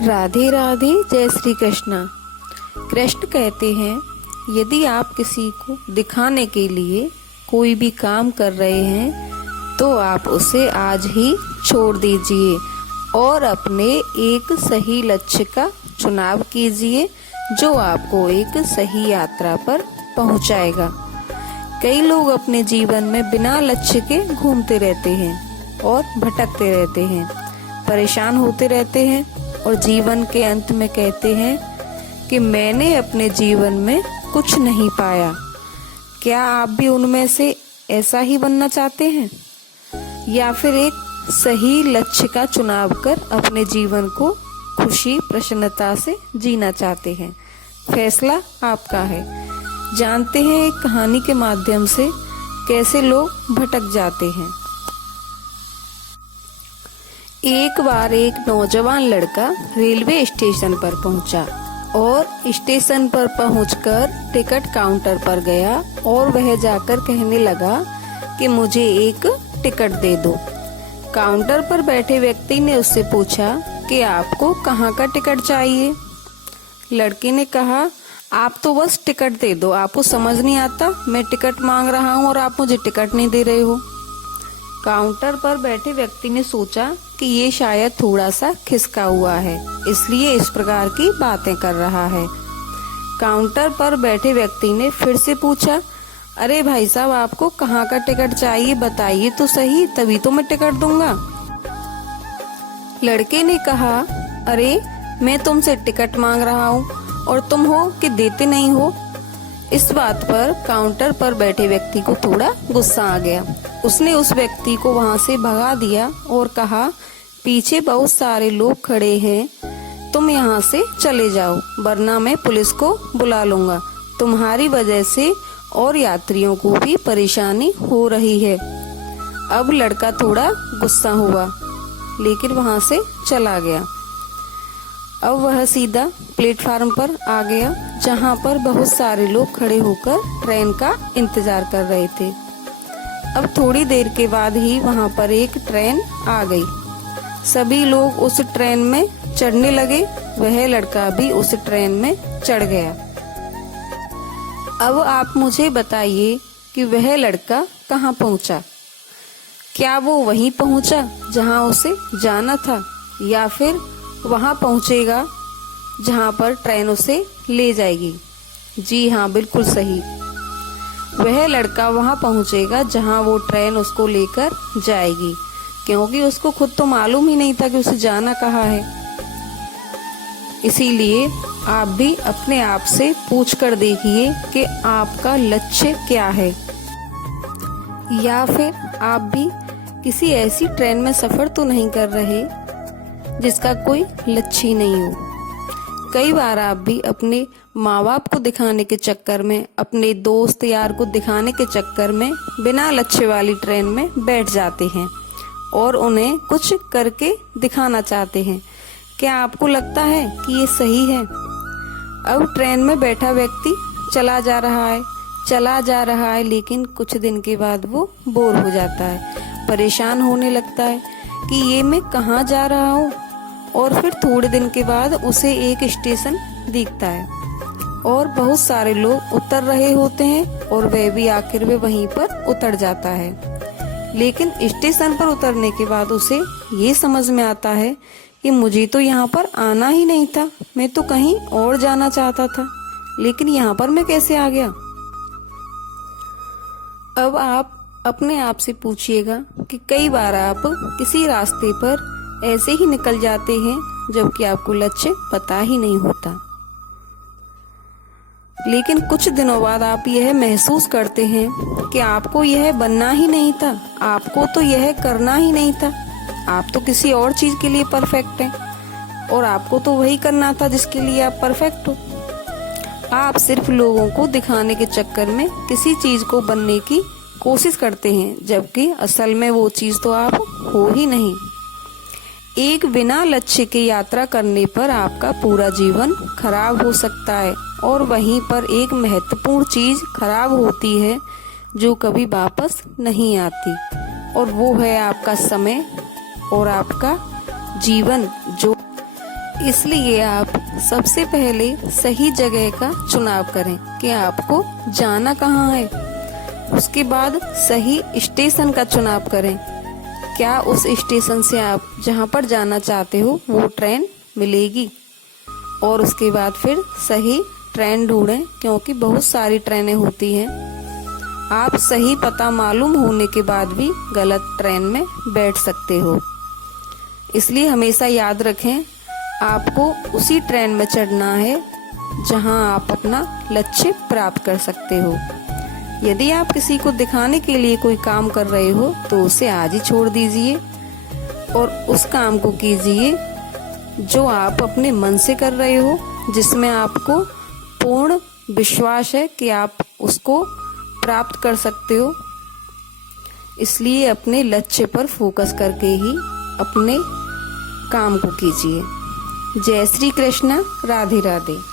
राधे राधे, जय श्री कृष्णा। कृष्ण कहते हैं, यदि आप किसी को दिखाने के लिए कोई भी काम कर रहे हैं तो आप उसे आज ही छोड़ दीजिए और अपने एक सही लक्ष्य का चुनाव कीजिए जो आपको एक सही यात्रा पर पहुंचाएगा। कई लोग अपने जीवन में बिना लक्ष्य के घूमते रहते हैं और भटकते रहते हैं, परेशान होते रहते हैं और जीवन के अंत में कहते हैं कि मैंने अपने जीवन में कुछ नहीं पाया। क्या आप भी उनमें से ऐसा ही बनना चाहते हैं या फिर एक सही लक्ष्य का चुनाव कर अपने जीवन को खुशी प्रसन्नता से जीना चाहते हैं? फैसला आपका है। जानते हैं एक कहानी के माध्यम से कैसे लोग भटक जाते हैं। एक बार एक नौजवान लड़का रेलवे स्टेशन पर पहुंचा और स्टेशन पर पहुंचकर टिकट काउंटर पर गया और वह जाकर कहने लगा कि मुझे एक टिकट दे दो। काउंटर पर बैठे व्यक्ति ने उससे पूछा कि आपको कहाँ का टिकट चाहिए? लड़के ने कहा, आप तो बस टिकट दे दो, आपको समझ नहीं आता मैं टिकट मांग रहा हूँ और आप मुझे टिकट नहीं दे रहे हो। काउंटर पर बैठे व्यक्ति ने सोचा कि ये शायद थोड़ा सा खिसका हुआ है, इसलिए इस प्रकार की बातें कर रहा है। काउंटर पर बैठे व्यक्ति ने फिर से पूछा, अरे भाई साहब, आपको कहाँ का टिकट चाहिए, बताइए तो सही, तभी तो मैं टिकट दूंगा। लड़के ने कहा, अरे मैं तुमसे टिकट मांग रहा हूँ और तुम हो कि देते नहीं हो। इस बात पर काउंटर पर बैठे व्यक्ति को थोड़ा गुस्सा आ गया। उसने उस व्यक्ति को वहां से भगा दिया और कहा, पीछे बहुत सारे लोग खड़े हैं, तुम यहाँ से चले जाओ वरना मैं पुलिस को बुला लूंगा। तुम्हारी वजह से और यात्रियों को भी परेशानी हो रही है। अब लड़का थोड़ा गुस्सा हुआ लेकिन वहां से चला गया। अब वह सीधा प्लेटफार्म पर आ गया जहां पर बहुत सारे लोग खड़े होकर ट्रेन का इंतजार कर रहे थे। अब थोड़ी देर के बाद ही वहां पर एक ट्रेन आ गई। सभी लोग उस ट्रेन में चढ़ने लगे, वह लड़का भी उस ट्रेन में चढ़ गया। अब आप मुझे बताइए कि वह लड़का कहाँ पहुंचा? क्या वो वहीं पहुंचा जहां उसे जाना था या फिर वहां पहुंचेगा जहां पर ट्रेन उसे ले जाएगी? जी हाँ, बिल्कुल सही। वह लड़का वहां पहुंचेगा जहां वो ट्रेन उसको लेकर जाएगी, क्योंकि उसको खुद तो मालूम ही नहीं था कि उसे जाना कहाँ है। इसीलिए आप भी अपने आप से पूछ कर देखिए कि आपका लक्ष्य क्या है, या फिर आप भी किसी ऐसी ट्रेन में सफर तो नहीं कर रहे जिसका कोई लक्ष्य ही नहीं हो। कई बार आप भी अपने माँ बाप को दिखाने के चक्कर में, अपने दोस्त यार को दिखाने के चक्कर में बिना लक्ष्य वाली ट्रेन में बैठ जाते हैं और उन्हें कुछ करके दिखाना चाहते हैं। क्या आपको लगता है कि ये सही है? अब ट्रेन में बैठा व्यक्ति चला जा रहा है, लेकिन कुछ दिन के बाद वो बोर हो जाता है, परेशान होने लगता है कि ये मैं कहाँ जा रहा हूँ। और फिर थोड़े दिन के बाद उसे एक स्टेशन दिखता है और बहुत सारे लोग उतर रहे होते हैं और वह भी आखिर में वहीं पर उतर जाता है। लेकिन स्टेशन पर उतरने के बाद उसे ये समझ में आता है कि मुझे तो यहाँ पर आना ही नहीं था, मैं तो कहीं और जाना चाहता था, लेकिन यहाँ पर मैं कैसे आ गया? अब आप अपने आप से पूछिएगा कि कई बार आप किसी रास्ते पर ऐसे ही निकल जाते हैं जबकि आपको लक्ष्य पता ही नहीं होता, लेकिन कुछ दिनों बाद आप यह महसूस करते हैं कि आपको यह बनना ही नहीं था, आपको तो यह करना ही नहीं था, आप तो किसी और चीज के लिए परफेक्ट हैं और आपको तो वही करना था जिसके लिए आप परफेक्ट हो। आप सिर्फ लोगों को दिखाने के चक्कर में किसी चीज को बनने की कोशिश करते हैं जबकि असल में वो चीज तो आप हो ही नहीं। एक बिना लक्ष्य की यात्रा करने पर आपका पूरा जीवन खराब हो सकता है और वहीं पर एक महत्वपूर्ण चीज खराब होती है जो कभी वापस नहीं आती, और वो है आपका समय और आपका जीवन, जो इसलिए आप सबसे पहले सही जगह का चुनाव करें कि आपको जाना कहाँ है। उसके बाद सही स्टेशन का चुनाव करें, क्या उस स्टेशन से आप जहाँ पर जाना चाहते हो वो ट्रेन मिलेगी। और उसके बाद फिर सही ट्रेन ढूंढें, क्योंकि बहुत सारी ट्रेनें होती हैं। आप सही पता मालूम होने के बाद भी गलत ट्रेन में बैठ सकते हो। इसलिए हमेशा याद रखें, आपको उसी ट्रेन में चढ़ना है जहां आप अपना लक्ष्य प्राप्त कर सकते हो। यदि आप किसी को दिखाने के लिए कोई काम कर रहे हो तो उसे आज ही छोड़ दीजिए और उस काम को कीजिए जो आप अपने मन से कर रहे हो, जिसमें आपको पूर्ण विश्वास है कि आप उसको प्राप्त कर सकते हो। इसलिए अपने लक्ष्य पर फोकस करके ही अपने काम को कीजिए। जय श्री कृष्ण, राधे राधे।